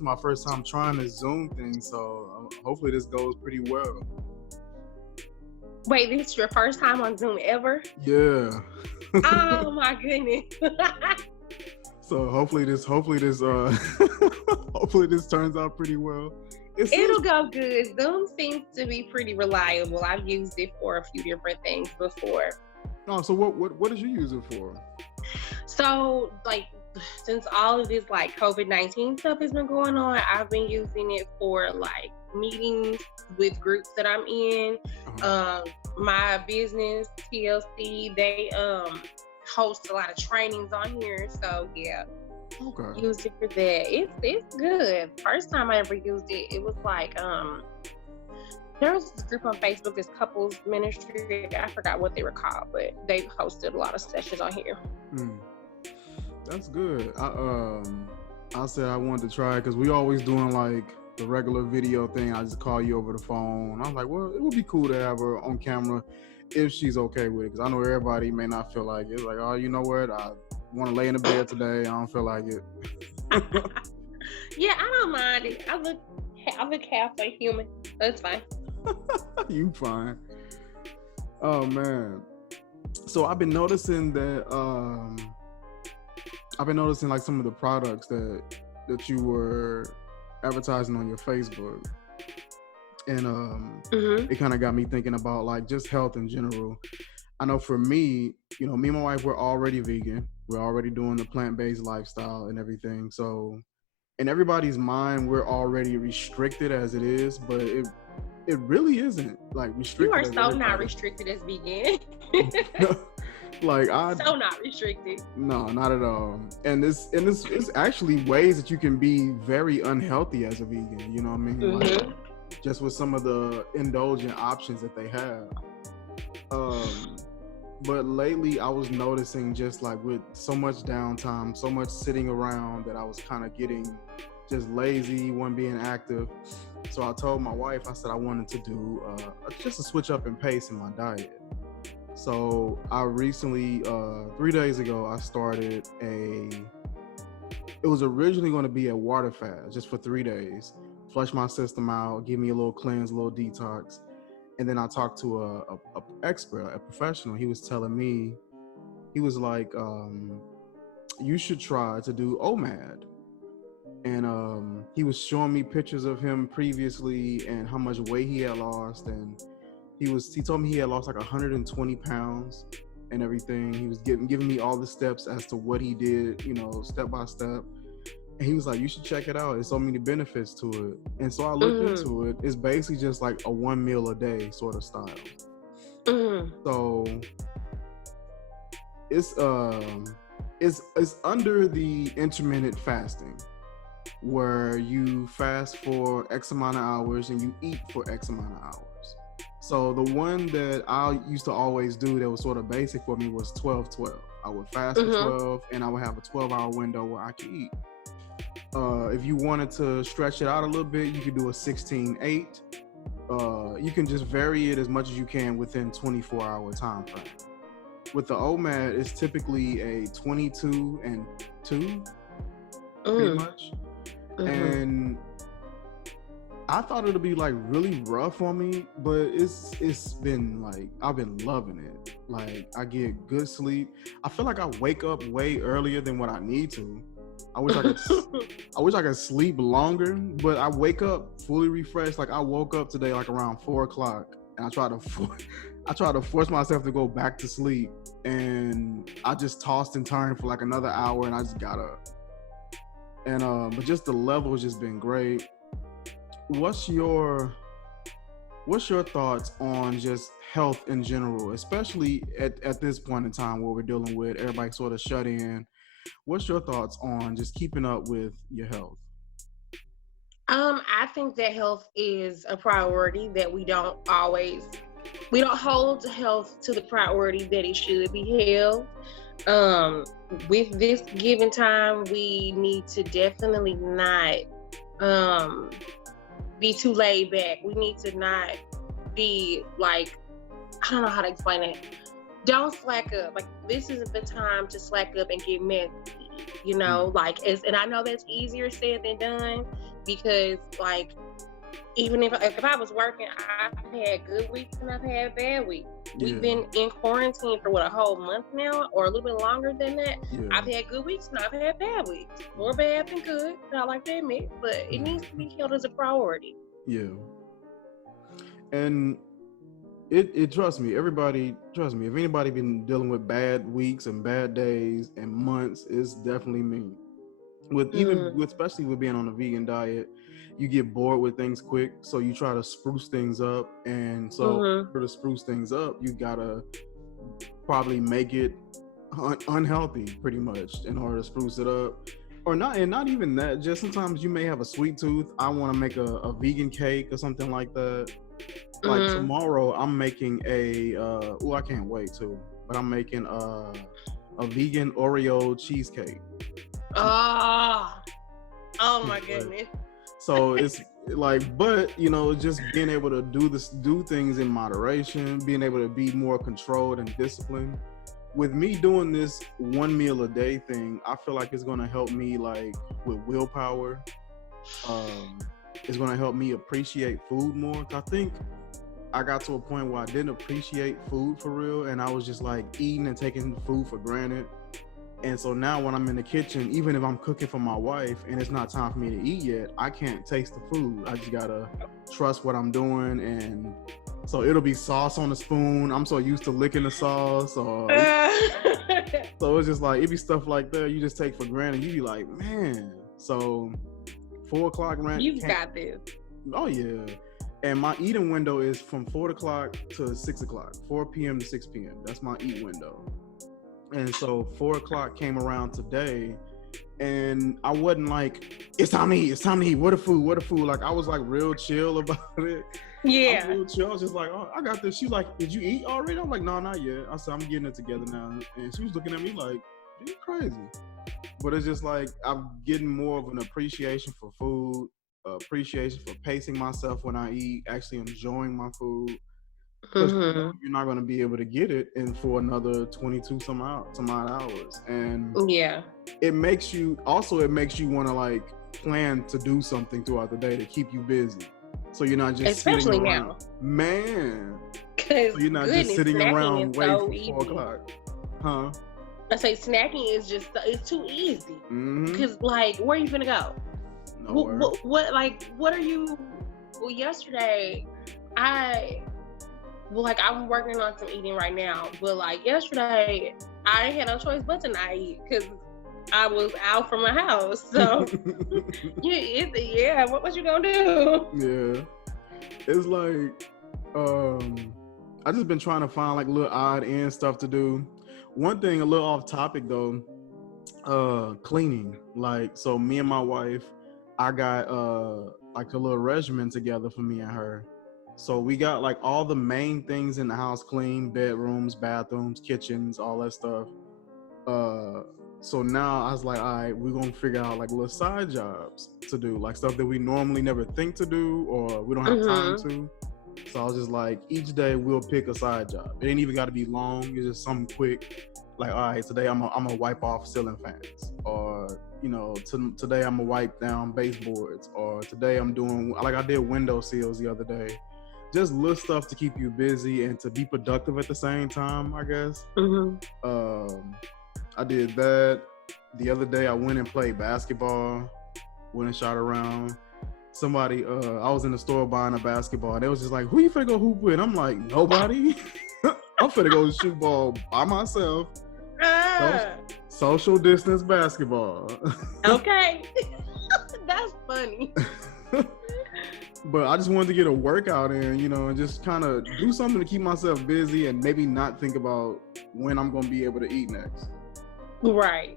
is my first time trying this Zoom thing, so hopefully this goes pretty well. Wait, this is your first time on Zoom ever? Yeah. Oh my goodness. So hopefully this hopefully this turns out pretty well. It'll go good. Zoom seems to be pretty reliable. I've used it for a few different things before. Oh, so what did you use it for? So, like, since all of this like COVID-19 stuff has been going on, I've been using it for like meetings with groups that I'm in. My business, TLC, they host a lot of trainings on here. So yeah. Okay. Used it for that. It's good. First time I ever used it, it was like there was this group on Facebook, this couples ministry. I forgot what they were called, but they hosted a lot of sessions on here. That's good. I said I wanted to try it because we always doing like the regular video thing. I just call you over the phone. I was like, well, it would be cool to have her on camera if she's okay with it, because I know everybody may not feel like it. Like, oh, you know what? I want to lay in the bed today. I don't feel like it. Yeah, I don't mind it. I look halfway human. That's fine. You fine. Oh man. So I've been noticing that like some of the products that you were advertising on your Facebook, and it kind of got me thinking about like just health in general. I know for me, you know, me and my wife, we're already vegan. We're already doing the plant-based lifestyle and everything. So in everybody's mind, we're already restricted as it is, but it really isn't like restricted. You are so not restricted as vegan. Like so not restricted. No, not at all. And this is actually ways that you can be very unhealthy as a vegan. You know what I mean? Like, just with some of the indulgent options that they have. But lately I was noticing just like with so much downtime, so much sitting around, that I was kind of getting just lazy, wasn't being active. So I told my wife, I said I wanted to do just a switch up in pace in my diet. So I recently, 3 days ago, I started it was originally going to be a water fast just for 3 days, flush my system out, give me a little cleanse, a little detox. And then I talked to a expert, a professional. He was telling me, he was like, you should try to do OMAD. And he was showing me pictures of him previously and how much weight he had lost. And he told me he had lost like 120 pounds and everything. He was giving me all the steps as to what he did, you know, step by step. And he was like, you should check it out. There's so many benefits to it. And so I looked into it. It's basically just like a 1 meal a day sort of style. So it's under the intermittent fasting, where you fast for X amount of hours and you eat for X amount of hours. So the one that I used to always do that was sort of basic for me was 12-12. I would fast for 12 and I would have a 12-hour window where I could eat. If you wanted to stretch it out a little bit, you could do a 16-8. You can just vary it as much as you can within 24-hour time frame. With the OMAD, it's typically a 22 and 2, pretty much. And I thought it'd be like really rough on me, but it's been like, I've been loving it. Like, I get good sleep. I feel like I wake up way earlier than what I need to. I wish I could sleep longer, but I wake up fully refreshed. Like, I woke up today like around 4:00, and I tried to force myself to go back to sleep, and I just tossed and turned for like another hour, and I just got up. And but just the level has just been great. What's your thoughts on just health in general, especially at this point in time where we're dealing with everybody sort of shut in? What's your thoughts on just keeping up with your health? I think that health is a priority that we don't hold health to the priority that it should be held. With this given time, we need to definitely not be too laid back. We need to not be like, I don't know how to explain it. Don't slack up. Like, this isn't the time to slack up and get messy, you know, like, and I know that's easier said than done, because like even if I was working, I've had good weeks and I've had bad weeks. Yeah. We've been in quarantine for a whole month now, or a little bit longer than that. Yeah. I've had good weeks and I've had bad weeks. More bad than good, I like to admit, but it needs to be held as a priority. Yeah. And it trust me, everybody, trust me, if anybody been dealing with bad weeks and bad days and months, it's definitely me. Especially with being on a vegan diet, you get bored with things quick, so you try to spruce things up, and so to spruce things up, you gotta probably make it unhealthy pretty much in order to spruce it up. Or not, and not even that, just sometimes you may have a sweet tooth. I want to make a vegan cake or something like that. Like tomorrow I'm making I can't wait to, but I'm making a vegan Oreo cheesecake. Oh my goodness. So it's like, but you know, just being able to do things in moderation, being able to be more controlled and disciplined. With me doing this 1 meal a day thing, I feel like it's gonna help me like with willpower. It's gonna help me appreciate food more. I think I got to a point where I didn't appreciate food for real, and I was just like eating and taking food for granted. And so now when I'm in the kitchen, even if I'm cooking for my wife and it's not time for me to eat yet, I can't taste the food. I just gotta trust what I'm doing. And so it'll be sauce on the spoon. I'm so used to licking the sauce. So it's just like, it'd be stuff like that you just take for granted. You be like, man. So 4 o'clock rant. You've got this. Oh yeah. And my eating window is from 4 o'clock to 6 o'clock, 4 p.m. to 6 p.m. That's my eat window. And so 4 o'clock came around today, and I wasn't like, it's time to eat, what a food. Like, I was like real chill about it. Yeah. I was real chill. I was just like, oh, I got this. She's like, did you eat already? I'm like, no, not yet. I said, I'm getting it together now. And she was looking at me like, you crazy. But it's just like, I'm getting more of an appreciation for food, appreciation for pacing myself when I eat, actually enjoying my food. Because you're not going to be able to get it in for another 22 some odd hours. And it makes you want to like plan to do something throughout the day to keep you busy. So you're not just especially sitting around. Now. Man. So you're not just sitting around waiting for 4 o'clock. Huh? I say snacking is just, it's too easy. Because like, where are you gonna go? Nowhere. What are you, well, yesterday, I'm working on some eating right now, but like yesterday, I didn't have no choice but to not eat because I was out from my house. So, what you gonna do? Yeah. It's like, I just been trying to find like little odd end stuff to do. One thing, a little off topic though, cleaning. Like, so me and my wife, I got like a little regimen together for me and her. So we got like all the main things in the house clean: bedrooms, bathrooms, kitchens, all that stuff. So now I was like, all right, we're gonna figure out like little side jobs to do, like stuff that we normally never think to do or we don't have time to. So I was just like, each day we'll pick a side job. It ain't even got to be long. It's just something quick. Like, all right, today I'm gonna wipe off ceiling fans, or you know, today I'm gonna wipe down baseboards, or today I'm doing like I did window seals the other day. Just little stuff to keep you busy and to be productive at the same time, I guess. I did that. The other day I went and played basketball, went and shot around. Somebody, I was in the store buying a basketball, and they was just like, who you finna go hoop with? I'm like, nobody. I'm finna go shoot ball by myself. Social distance basketball. Okay. That's funny. But I just wanted to get a workout in, you know, and just kind of do something to keep myself busy and maybe not think about when I'm going to be able to eat next. Right.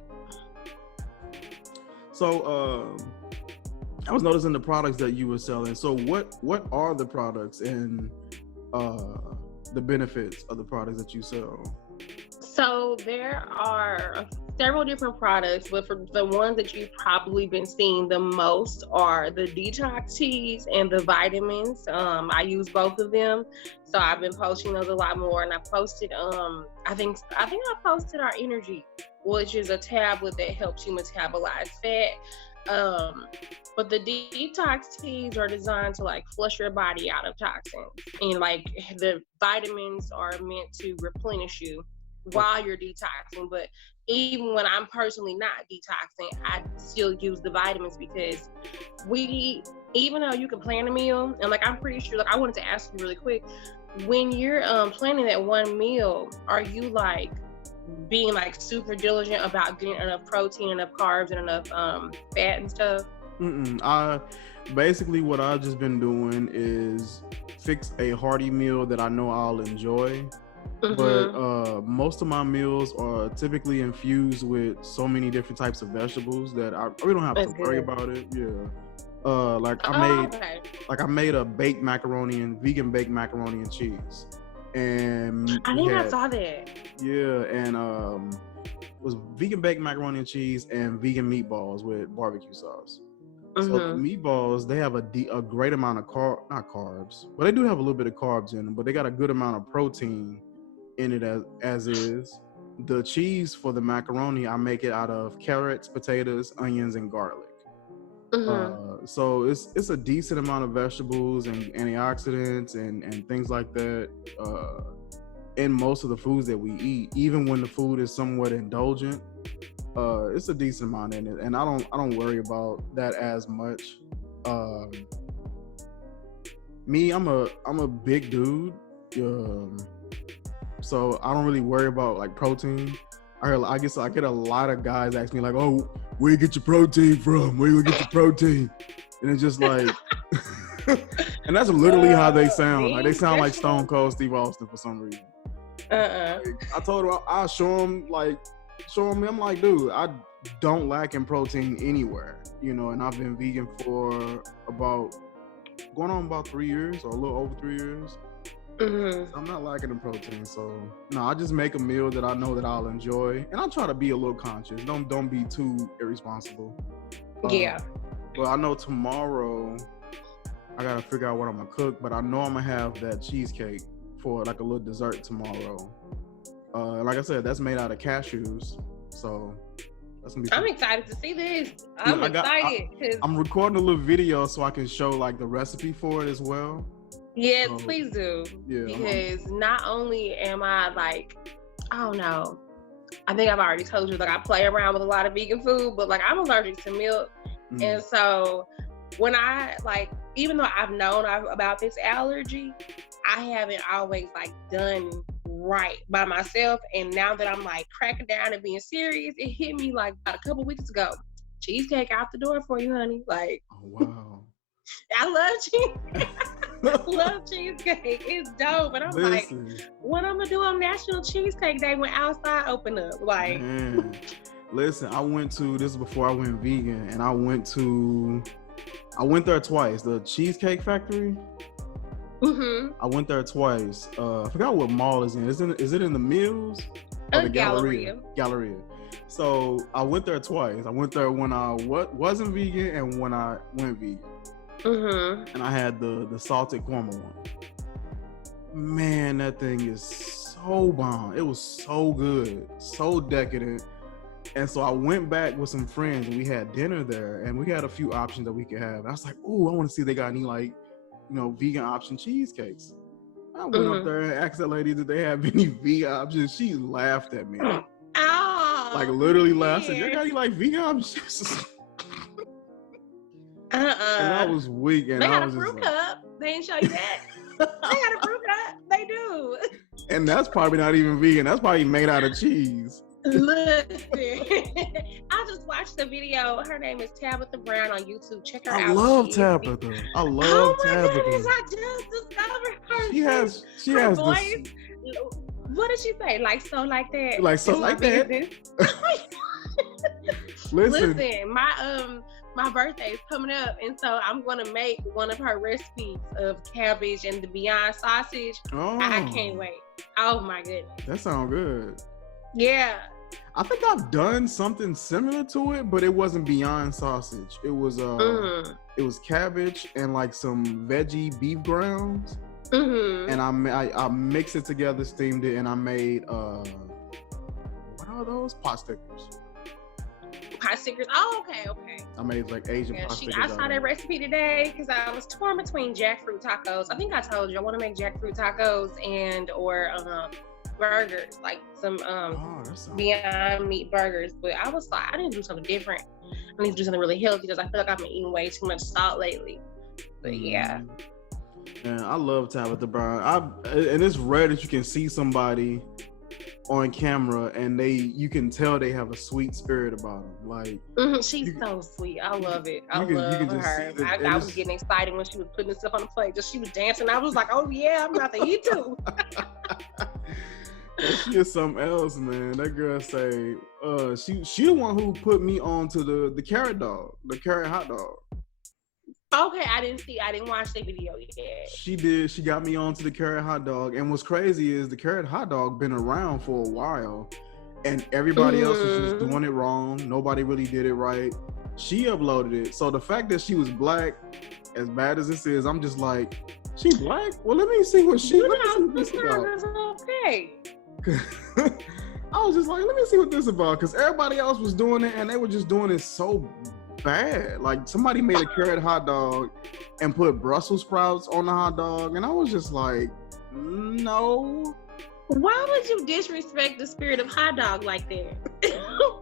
So I was noticing the products that you were selling. So what are the products and the benefits of the products that you sell? So there are several different products, but for the ones that you've probably been seeing the most are the detox teas and the vitamins. I use both of them, so I've been posting those a lot more. And I posted, I think I posted our energy, which is a tablet that helps you metabolize fat. But the detox teas are designed to like flush your body out of toxins, and like the vitamins are meant to replenish you while you're detoxing. But even when I'm personally not detoxing, I still use the vitamins because even though you can plan a meal, and like I'm pretty sure, like I wanted to ask you really quick, when you're planning that one meal, are you like being like super diligent about getting enough protein, enough carbs, and enough fat and stuff? I basically what I've just been doing is fix a hearty meal that I know I'll enjoy. But most of my meals are typically infused with so many different types of vegetables that I really don't have to worry about it. Yeah. Like I made a baked macaroni and vegan baked macaroni and cheese. And I think I saw that. Yeah, and it was vegan baked macaroni and cheese and vegan meatballs with barbecue sauce. So the meatballs, they have a great amount of not carbs, but they do have a little bit of carbs in them, but they got a good amount of protein in it as is. The cheese for the macaroni, I make it out of carrots, potatoes, onions, and garlic. So it's a decent amount of vegetables and antioxidants and things like that in most of the foods that we eat. Even when the food is somewhat indulgent, it's a decent amount in it, and I don't worry about that as much. Me, I'm a big dude, so I don't really worry about like protein. I guess I get a lot of guys ask me like, "Oh, where you get your protein from? Where you get your protein?" And it's just like, and that's literally how they sound. Like they sound like Stone Cold Steve Austin for some reason. Like, I told him I'll show him. I'm like, dude, I don't lack in protein anywhere, and I've been vegan for going on about 3 years or a little over 3 years. So I'm not lacking in protein. So no, I just make a meal that I know that I'll enjoy, and I try to be a little conscious. Don't be too irresponsible. Yeah. But I know tomorrow I gotta figure out what I'm gonna cook, but I know I'm gonna have that cheesecake for like a little dessert tomorrow. Like I said, that's made out of cashews, so that's gonna be. I'm excited to see this. I'm excited. I'm recording a little video so I can show like the recipe for it as well. Yes, please do. Yeah, because not only am I like, I don't know, I think I've already told you, like I play around with a lot of vegan food, but like I'm allergic to milk, and so when I like, even though I've known about this allergy, I haven't always like done right by myself, and now that I'm like cracking down and being serious, it hit me like about a couple weeks ago. Cheesecake out the door for you, honey. Like, oh, wow. I love cheesecake. I love cheesecake. It's dope. And I'm like, what I'm gonna do on National Cheesecake Day when outside open up? Like, listen, this is before I went vegan, and I went there twice. The Cheesecake Factory. I went there twice. I forgot what mall is in. Is it in the Mills? Or the Galleria? Galleria. So I went there twice. I went there when I wasn't vegan and when I went vegan. And I had the salted caramel one. Man, that thing is so bomb. It was so good, so decadent. And so I went back with some friends and we had dinner there, and we had a few options that we could have. And I was like, "Ooh, I want to see if they got any like, vegan option cheesecakes." I went up there and asked that lady, "Did they have any vegan options?" She laughed at me. Like literally laughed. Said, "You got any like vegan options?" And I was weak. And they I got was a fruit cup. They didn't show you that. They got a fruit cup. They do. And that's probably not even vegan. That's probably made out of cheese. Listen, I just watched the video. Her name is Tabitha Brown on YouTube. Check her out. I love Tabitha. Goodness, I just discovered her. She has voice. What did she say? Like so, like that. Like so, like that. Listen, my birthday is coming up, and so I'm gonna make one of her recipes of cabbage and the Beyond sausage. Oh. I can't wait. Oh my goodness. That sounds good. Yeah. I think I've done something similar to it, but it wasn't Beyond sausage. It was it was cabbage and like some veggie beef grounds. And I mixed it together, steamed it, and I made what are those? Pot stickers. pot stickers. Oh, okay. I made like Asian pot stickers. I saw that recipe today because I was torn between jackfruit tacos. I think I told you I want to make jackfruit tacos or burgers, like some Beyond Meat burgers. But I was like, I need to do something different. I need to do something really healthy because I feel like I've been eating way too much salt lately. But yeah. Man, I love Tabitha Brown. And it's rare that you can see somebody on camera and you can tell they have a sweet spirit about them. Like she's so sweet. I love it. I love her. I was getting excited when she was putting stuff on the plate. She was dancing. I was like, oh yeah, I'm about to eat too. She is something else, man. That girl say, she the one who put me on to the carrot hot dog. Okay, I didn't watch the video yet. She did. She got me onto the carrot hot dog. And what's crazy is the carrot hot dog been around for a while, and everybody else was just doing it wrong. Nobody really did it right. She uploaded it. So the fact that she was black, as bad as this is, I'm just like, she black? Well, let me see what this about. Okay. I was just like, let me see what this about, because everybody else was doing it, and they were just doing it so bad. Like somebody made a carrot hot dog and put Brussels sprouts on the hot dog, and I was just like, no. Why would you disrespect the spirit of hot dog like that?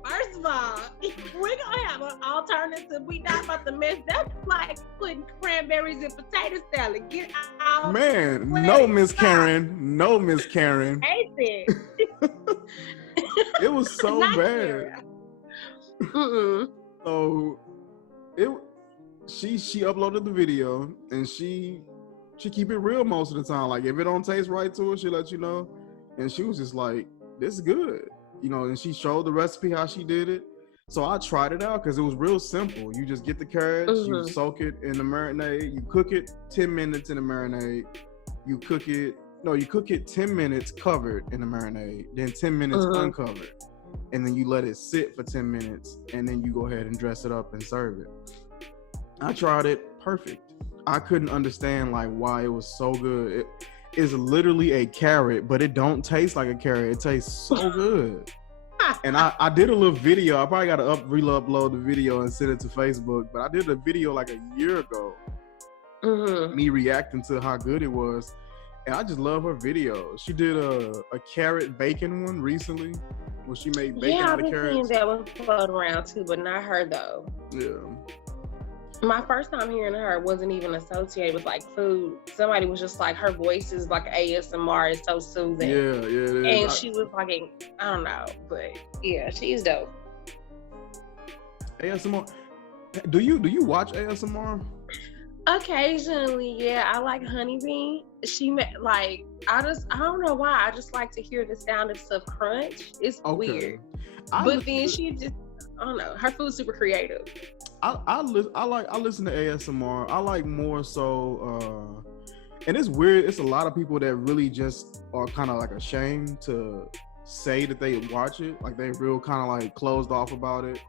First of all, we're gonna have an alternative. We not about to mess. That's like putting cranberries in potato salad. Get out. Man, no, Miss Karen. No, Miss Karen. Hate it. It was so bad. So she uploaded the video, and she keep it real most of the time. Like if it don't taste right to her, she let you know. And she was just like, this is good, and she showed the recipe how she did it. So I tried it out because it was real simple. You just get the carrots, you soak it in the marinade, you cook it 10 minutes in the marinade, you cook it 10 minutes covered in the marinade, then 10 minutes uncovered. And then you let it sit for 10 minutes, and then you go ahead and dress it up and serve it. I tried it, perfect. I couldn't understand like why it was so good. It is literally a carrot, but it don't taste like a carrot. It tastes so good. And I did a little video. I probably got to re-upload the video and send it to Facebook, but I did a video like a year ago, me reacting to how good it was. And I just love her videos. She did a carrot bacon one recently, where she made bacon out of carrots. Yeah, I've been seeing that one float around too, but not her though. Yeah. My first time hearing her wasn't even associated with like food. Somebody was just like, her voice is like ASMR, it's so soothing. Yeah. And she was like, I don't know, but yeah, she's dope. ASMR. Do you watch ASMR? Occasionally, yeah. I like Honeybee. I don't know why. I just like to hear the sound of stuff crunch. It's weird. But then she just, I don't know. Her food's super creative. I listen to ASMR. I like more so, and it's weird. It's a lot of people that really just are kind of like ashamed to say that they watch it. Like they real kind of like closed off about it.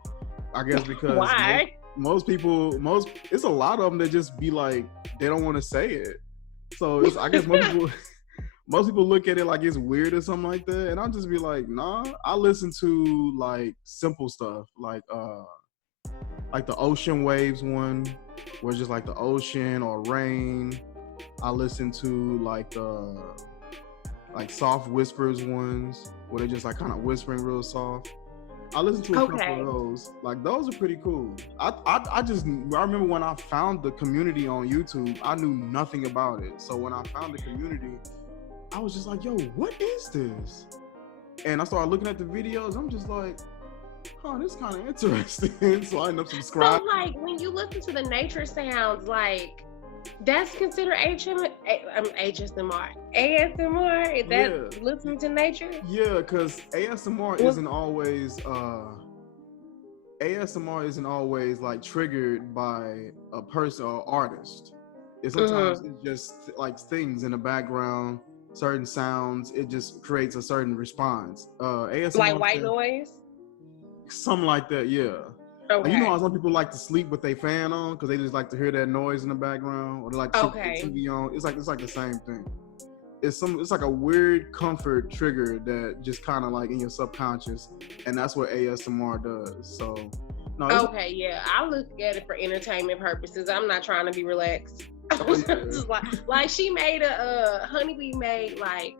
I guess because why? Most it's a lot of them that just be like, they don't want to say it. So I guess most people look at it like it's weird or something like that. And I'll just be like, nah, I listen to like simple stuff, like the ocean waves one, where it's just like the ocean or rain. I listen to like soft whispers ones, where they're just like kind of whispering real soft. I listen to a couple of those. Like those are pretty cool. I remember when I found the community on YouTube, I knew nothing about it. So when I found the community, I was just like, yo, what is this? And I started looking at the videos. I'm just like, oh, this is kind of interesting. So I ended up subscribing. So like when you listen to the nature sounds, like that's considered ASMR. ASMR? Is that listening to nature? Yeah, because ASMR isn't always like triggered by a person or artist. Sometimes it's just like things in the background, certain sounds. It just creates a certain response. ASMR, like white noise? Something like that, yeah. Okay. Like, you know how some people like to sleep with their fan on because they just like to hear that noise in the background, or they like to sleep with the TV on. It's like the same thing. It's like a weird comfort trigger that just kind of like in your subconscious, and that's what ASMR does. So No, Okay, yeah, I look at it for entertainment purposes. I'm not trying to be relaxed. Just like she made Honeybee made like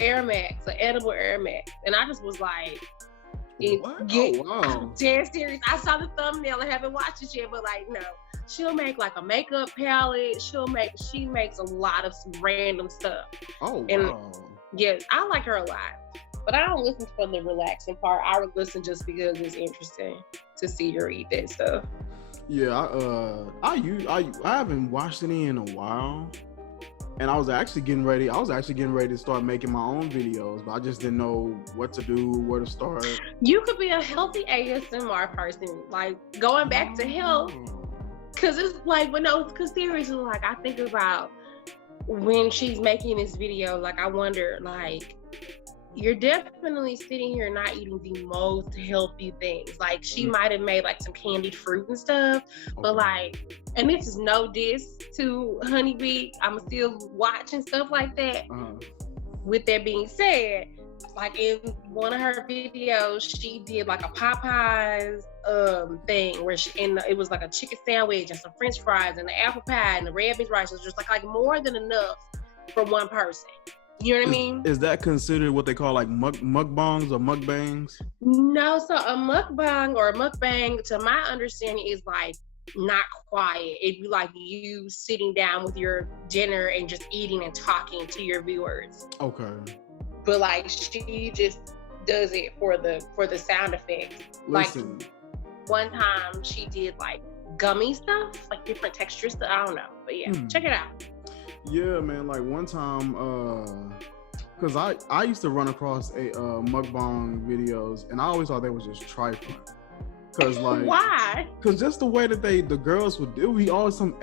Air Max, an edible Air Max, and I just was like, what? Oh wow! I'm dead serious. I saw the thumbnail. I haven't watched it yet, but like, no, she'll make like a makeup palette. She makes a lot of random stuff. Oh wow! And yes, I like her a lot. But I don't listen for the relaxing part. I would listen just because it's interesting to see her eat that stuff. Yeah, I haven't watched any in a while, and I was actually getting ready to start making my own videos, but I just didn't know what to do, where to start. You could be a healthy ASMR person, like going back to health, because it's like, but no, because seriously, like I think about when she's making this video, like I wonder, like, you're definitely sitting here not eating the most healthy things. Like she might have made like some candied fruit and stuff, but like, and this is no diss to Honeybee, I'm still watching stuff like that. With that being said, like in one of her videos, she did like a Popeyes thing where it was like a chicken sandwich and some French fries and the apple pie and the red beans rice. It was just like more than enough for one person. You know what I mean? Is that considered what they call like mukbangs or mukbangs? No, so a mukbang or a mukbang, to my understanding, is like not quiet. It'd be like you sitting down with your dinner and just eating and talking to your viewers. Okay. But like she just does it for the sound effects. Listen. Like one time she did like gummy stuff, like different textures. I don't know, but yeah, check it out. Yeah, man. Like one time, cause I used to run across a mukbang videos, and I always thought they was just trifling. Cause like, why? Cause just the way that the girls would do, we always some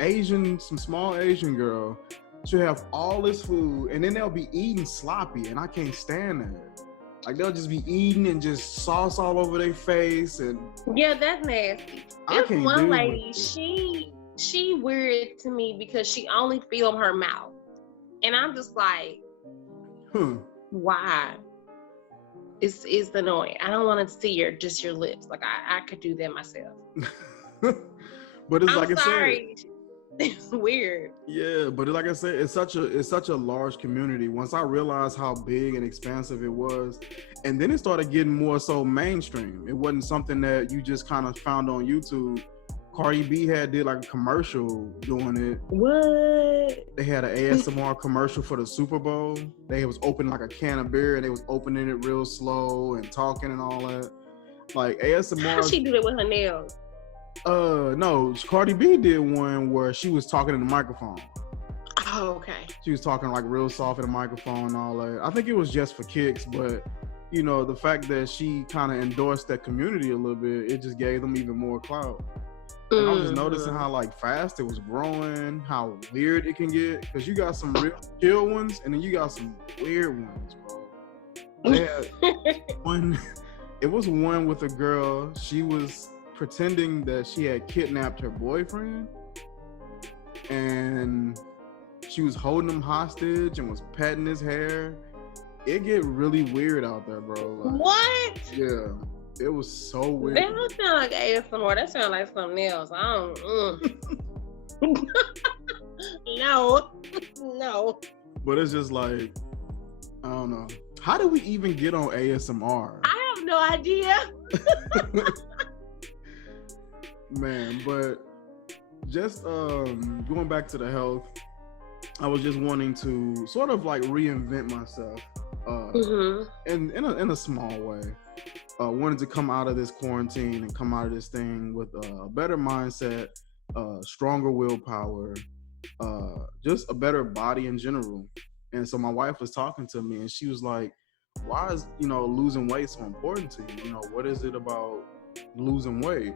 small Asian girl, she'll have all this food, and then they'll be eating sloppy, and I can't stand that. Like they'll just be eating and just sauce all over their face, and yeah, that's nasty. This one lady, she weird to me because she only filmed her mouth, and I'm just like, why? It's annoying. I don't want to see just your lips. Like I could do that myself. But it's like I said, it's weird. Yeah, but like I said, it's such a large community. Once I realized how big and expansive it was, and then it started getting more so mainstream. It wasn't something that you just kind of found on YouTube. Cardi B did like a commercial doing it. What? They had an ASMR commercial for the Super Bowl. They was opening like a can of beer, and they was opening it real slow and talking and all that. Like ASMR. How she do it with her nails? No, Cardi B did one where she was talking in the microphone. Oh, okay. She was talking like real soft in the microphone and all that. I think it was just for kicks, but you know, the fact that she kind of endorsed that community a little bit, it just gave them even more clout. And I was just noticing how like fast it was growing, how weird it can get. Because you got some real chill ones, and then you got some weird ones, bro. They had one. It was one with a girl. She was pretending that she had kidnapped her boyfriend, and she was holding him hostage and was petting his hair. It get really weird out there, bro. Like, what? Yeah. It was so weird. That don't sound like ASMR. That sounds like something else. I don't. No. But it's just like, I don't know. How do we even get on ASMR? I have no idea. Man, but just going back to the health, I was just wanting to sort of like reinvent myself in a small way. Wanted to come out of this quarantine and come out of this thing with a better mindset, stronger willpower, just a better body in general. And so my wife was talking to me, and she was like, why is, losing weight so important to you? What is it about losing weight?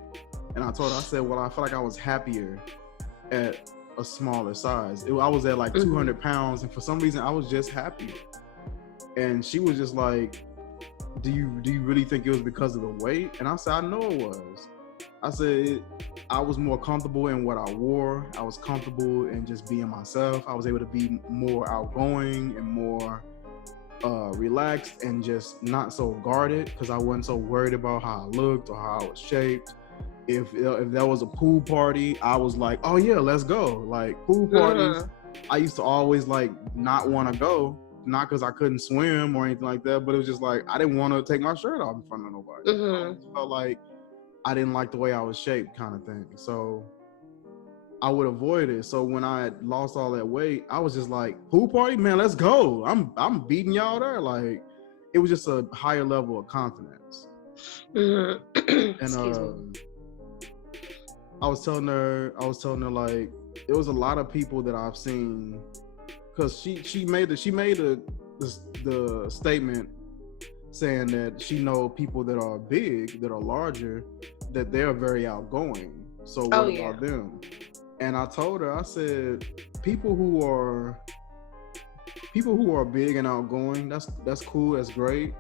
And I told her, I said, well, I feel like I was happier at a smaller size. I was at like 200 pounds, and for some reason I was just happier. And she was just like, do you really think it was because of the weight? And I said, I know it was. I said, I was more comfortable in what I wore. I was comfortable in just being myself. I was able to be more outgoing and more relaxed and just not so guarded, because I wasn't so worried about how I looked or how I was shaped. If there was a pool party, I was like, oh yeah, let's go. Like pool parties, I used to always like not want to go, not because I couldn't swim or anything like that, but it was just like I didn't want to take my shirt off in front of nobody. I felt like I didn't like the way I was shaped, kind of thing. So I would avoid it. So when I had lost all that weight, I was just like, pool party, man, let's go. I'm beating y'all there. Like it was just a higher level of confidence. And I was telling her like there was a lot of people that I've seen, because she made the statement saying that she know people that are big, that are larger, that they're very outgoing. So what about them? And I told her, I said, people who are big and outgoing, that's cool, that's great.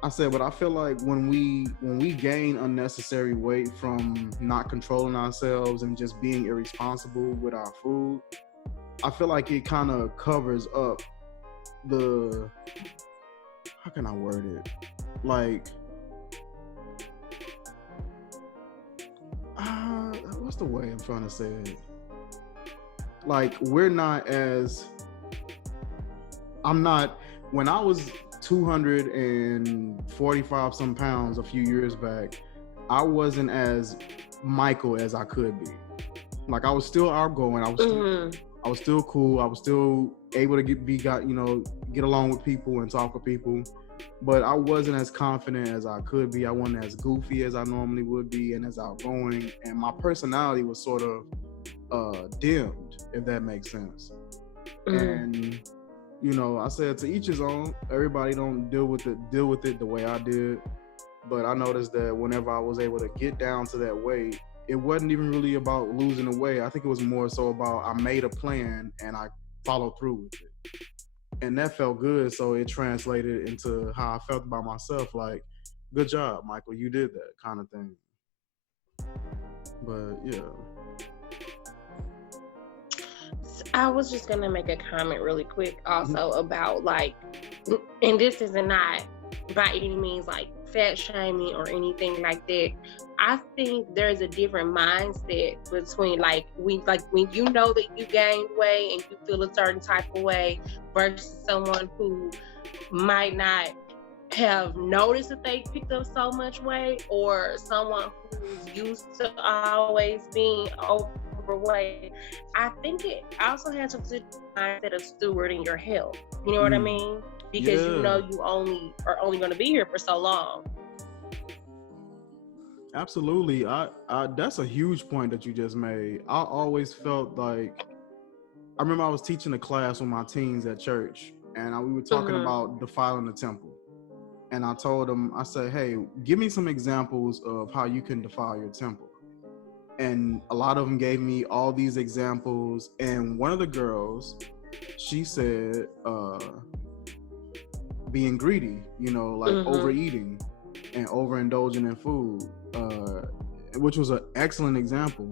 I said, but I feel like when we gain unnecessary weight from not controlling ourselves and just being irresponsible with our food, I feel like it kind of covers up the, how can I word it? Like, what's the way I'm trying to say it? Like, when I was 245 some pounds a few years back, I wasn't as Michael as I could be. Like, I was still outgoing. I was still cool. I was still able to get along with people and talk with people, but I wasn't as confident as I could be. I wasn't as goofy as I normally would be and as outgoing, and my personality was sort of dimmed, if that makes sense. And I said, to each his own. Everybody don't deal with it the way I did, but I noticed that whenever I was able to get down to that weight, it wasn't even really about losing the weight. I think it was more so about I made a plan and I followed through with it. And that felt good, so it translated into how I felt about myself, like, good job, Michael, you did that, kind of thing. But yeah. I was just gonna make a comment really quick also about, like, and this is not by any means like fat shaming or anything like that. I think there's a different mindset between when you know that you gained weight and you feel a certain type of way versus someone who might not have noticed that they picked up so much weight, or someone who's used to always being overweight. I think it also has to do with the mindset of stewarding your health. You know what I mean? Because you know you are only going to be here for so long. Absolutely. I that's a huge point that you just made. I always felt like, I remember I was teaching a class with my teens at church, and we were talking about defiling the temple. And I told them, I said, hey, give me some examples of how you can defile your temple. And a lot of them gave me all these examples. And one of the girls, she said, being greedy, overeating and overindulging in food, which was an excellent example.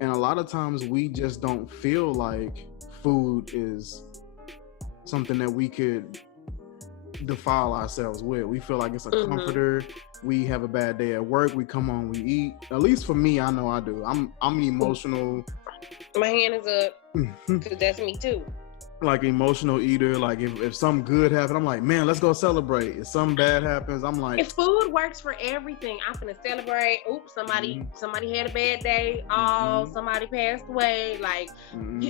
And a lot of times we just don't feel like food is something that we could defile ourselves with. We feel like it's a comforter. We have a bad day at work, we come home, we eat. At least for me, I know I do. I'm an emotional. My hand is up, because that's me too. Like, emotional eater. Like, if something good happens, I'm like, man, let's go celebrate. If something bad happens, I'm like, if food works for everything, I'm gonna celebrate. Oops, somebody had a bad day. Oh, somebody passed away. Like,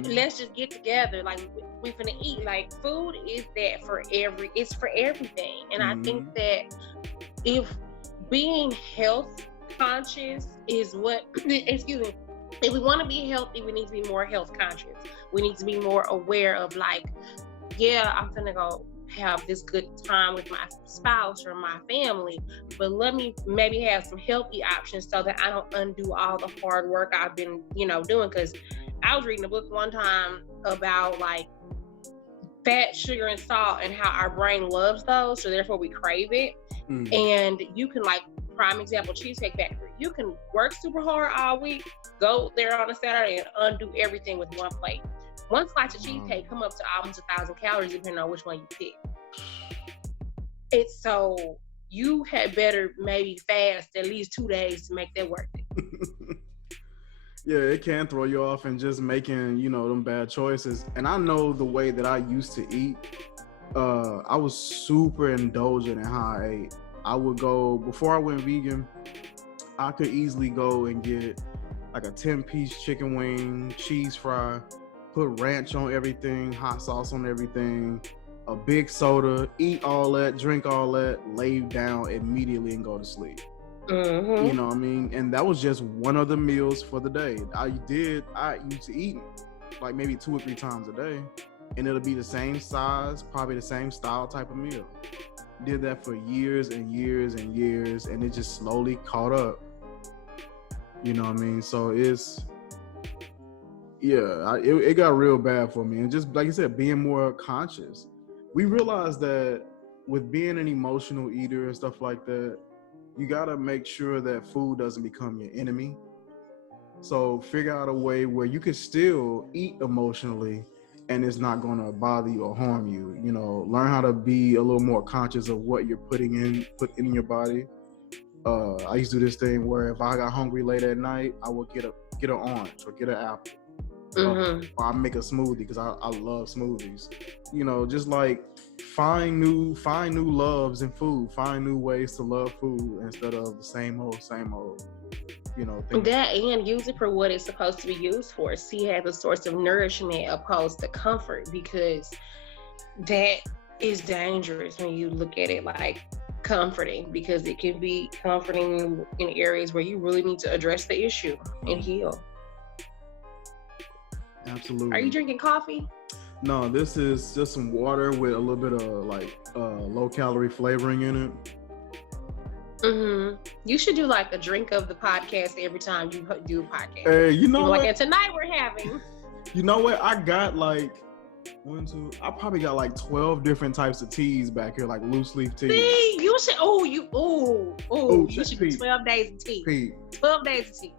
let's just get together. Like, we finna eat. Like, food is that it's for everything. And I think that if being health conscious is what, excuse me, if we want to be healthy, we need to be more health conscious. We need to be more aware of, like, yeah, I'm gonna go have this good time with my spouse or my family, but let me maybe have some healthy options so that I don't undo all the hard work I've been, doing. Because I was reading a book one time about, like, fat, sugar, and salt, and how our brain loves those, so therefore we crave it. And you can, like, prime example, Cheesecake Factory. You can work super hard all week, go there on a Saturday, and undo everything with one plate. One slice of cheesecake come up to almost 1,000 calories depending on which one you pick. It's so you had better maybe fast at least 2 days to make that worth it. Yeah, it can throw you off and just making, them bad choices. And I know the way that I used to eat, I was super indulgent in how I ate. I would go, before I went vegan, I could easily go and get like a 10-piece chicken wing, cheese fry, put ranch on everything, hot sauce on everything, a big soda, eat all that, drink all that, lay down immediately and go to sleep. Mm-hmm. You know what I mean? And that was just one of the meals for the day. I used to eat like maybe 2 or 3 times a day, and it'll be the same size, probably the same style type of meal. Did that for years and years and years, and it just slowly caught up. You know what I mean? So it got real bad for me. And just like you said, being more conscious. We realized that with being an emotional eater and stuff like that, you gotta make sure that food doesn't become your enemy. So figure out a way where you can still eat emotionally and it's not gonna bother you or harm you. Learn how to be a little more conscious of what you're putting in your body. I used to do this thing where if I got hungry late at night, I would get an orange or get an apple. Or I make a smoothie because I love smoothies. Just like find new loves in food, find new ways to love food instead of the same old. That, and use it for what it's supposed to be used for. See it as a source of nourishment opposed to comfort, because that is dangerous when you look at it like comforting, because it can be comforting in areas where you really need to address the issue and heal. Absolutely. Are you drinking coffee? No, this is just some water with a little bit of like low calorie flavoring in it. You should do like a drink of the podcast every time you do a podcast. Hey, what? And tonight we're having. You know what? I got like I probably got like 12 different types of teas back here, like loose leaf tea. See, you should. You should do 12 days of tea. Pete. 12 days of tea.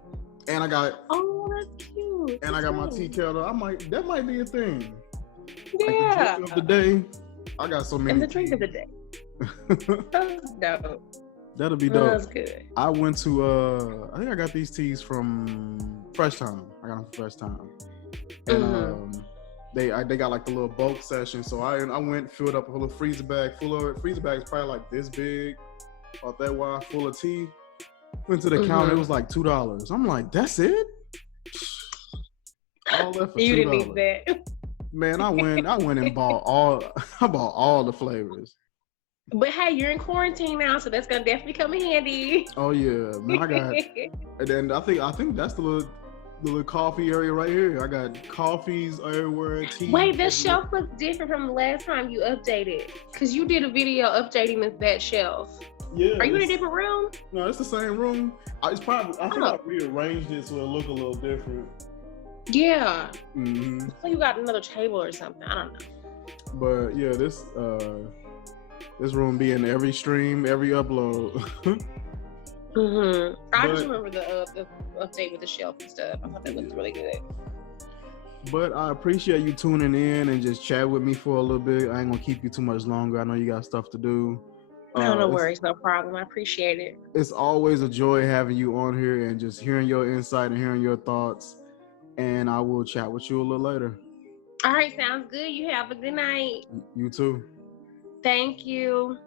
And I got. Oh, that's cute. And I got my tea kettle. That might be a thing. Yeah. Like the drink of the day. I got so many. And the drink of the day. That's dope. That'll be dope. That's good. I went to I think I got these teas from Fresh Time. I got them from Fresh Time. And they got like the little bulk session. So I went, filled up a whole freezer bag full of it. Freezer bag is probably like this big, about that wide, full of tea. Went to the counter, it was like $2. I'm like, that's it? All that for $2. You didn't need that. Man, I went and bought all the flavors. But hey, you're in quarantine now, so that's gonna definitely come in handy. Oh yeah, man, I got. And then I think that's the little coffee area right here. I got coffees everywhere. Tea. Wait, the shelf looks different from the last time you updated, because you did a video updating that shelf. Yeah. Are you in a different room? No, it's the same room. I think I rearranged it so it look a little different. Yeah. Mm-hmm. So you got another table or something. I don't know. But yeah, this room be in every stream, every upload. I just remember the update with the shelf and stuff. I thought that looked really good. But I appreciate you tuning in and just chat with me for a little bit. I ain't gonna keep you too much longer. I know you got stuff to do. No worries, no problem. I appreciate it. It's always a joy having you on here and just hearing your insight and hearing your thoughts. And I will chat with you a little later. All right, sounds good. You have a good night. You too. Thank you.